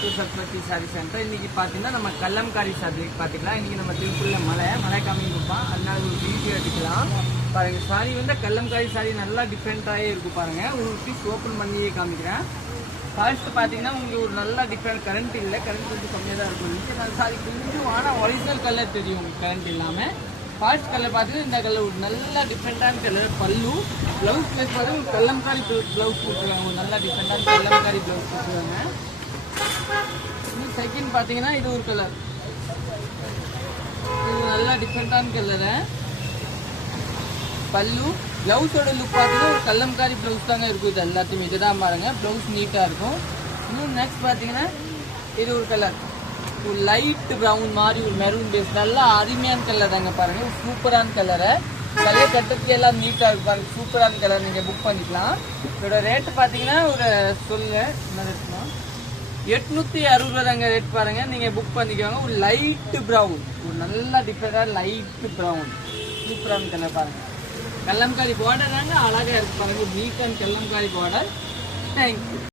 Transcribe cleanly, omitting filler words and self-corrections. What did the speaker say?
To Saraswati sorry centre. இன்னைக்கு பார்த்தீங்கன்னா நம்ம கல்லம்காரி சாரி பார்த்துக்கலாம். இன்னைக்கு நம்ம திருப்பூரில் மழை காமிப்பா, அதனால ஒரு வீடியோ எடுக்கலாம் பாருங்க. சாரி வந்து கல்லம்காரி சாரி நல்லா டிஃப்ரெண்ட்டாகவே இருக்கும் பாருங்க. ஒரு பீஸ் ஓப்பன் பண்ணியே காமிக்கிறேன். ஃபர்ஸ்ட் பார்த்தீங்கன்னா உங்களுக்கு ஒரு நல்லா டிஃப்ரெண்ட் கரண்ட் இல்லை, கரண்ட் வந்து கம்மியாக தான் இருக்கும். இந்த சாரி கொஞ்சம் ஆனால் ஒரிஜினல் கலர் தெரியும் உங்களுக்கு கரண்ட் இல்லாமல். ஃபர்ஸ்ட் கலர் பார்த்தீங்கன்னா இந்த கலர் ஒரு நல்லா டிஃப்ரெண்ட்டான கலர். பல்லு ப்ளவுஸ் ப்ளஸ் பார்த்தீங்கன்னா ஒரு கல்லம்காரி ப்ளவுஸ் கொடுத்துருவாங்க, ஒரு நல்லா டிஃப்ரெண்ட்டான கல்லம்காரி ப்ளவுஸ் கொடுத்துருவாங்க. செகண்ட் பார்த்தீங்கன்னா இது ஒரு கலர், இது நல்லா டிஃப்ரெண்ட்டான கலரு. பல்லு ப்ளவுஸோட லுக் பார்த்தீங்கன்னா ஒரு கல்லம்காரி ப்ளவுஸ் தாங்க இருக்கும். இது எல்லாத்தையுமே இதுதான் பாருங்க, ப்ளவுஸ் நீட்டாக இருக்கும். இன்னும் நெக்ஸ்ட் பார்த்தீங்கன்னா இது ஒரு கலர், ஒரு லைட் ப்ரௌன் மாதிரி ஒரு மெரூன் பேஸ், நல்லா அருமையான கலர் தாங்க பாருங்க. ஒரு சூப்பரான கலரை கலர் கட்டுறதுக்கு எல்லாம் நீட்டாக இருக்கும் பாருங்க. சூப்பரான கலர் நீங்கள் புக் பண்ணிக்கலாம். இதோட ரேட்டு பார்த்தீங்கன்னா ஒரு என்ன ரேட்னா 860 தாங்க ரேட் பாருங்க. நீங்கள் புக் பண்ணிக்கோங்க. ஒரு லைட் ப்ரௌன், ஒரு நல்லா டிஃப்ரெண்டாக லைட் ப்ரௌன் சூப்பரான கலர் பாருங்க. கல்லம்காரி பார்டர் தாங்க அழகாக இருக்கு பாருங்க, ஒரு நீட் அண்ட் கல்லம்காரி பார்டர். தேங்க்யூ.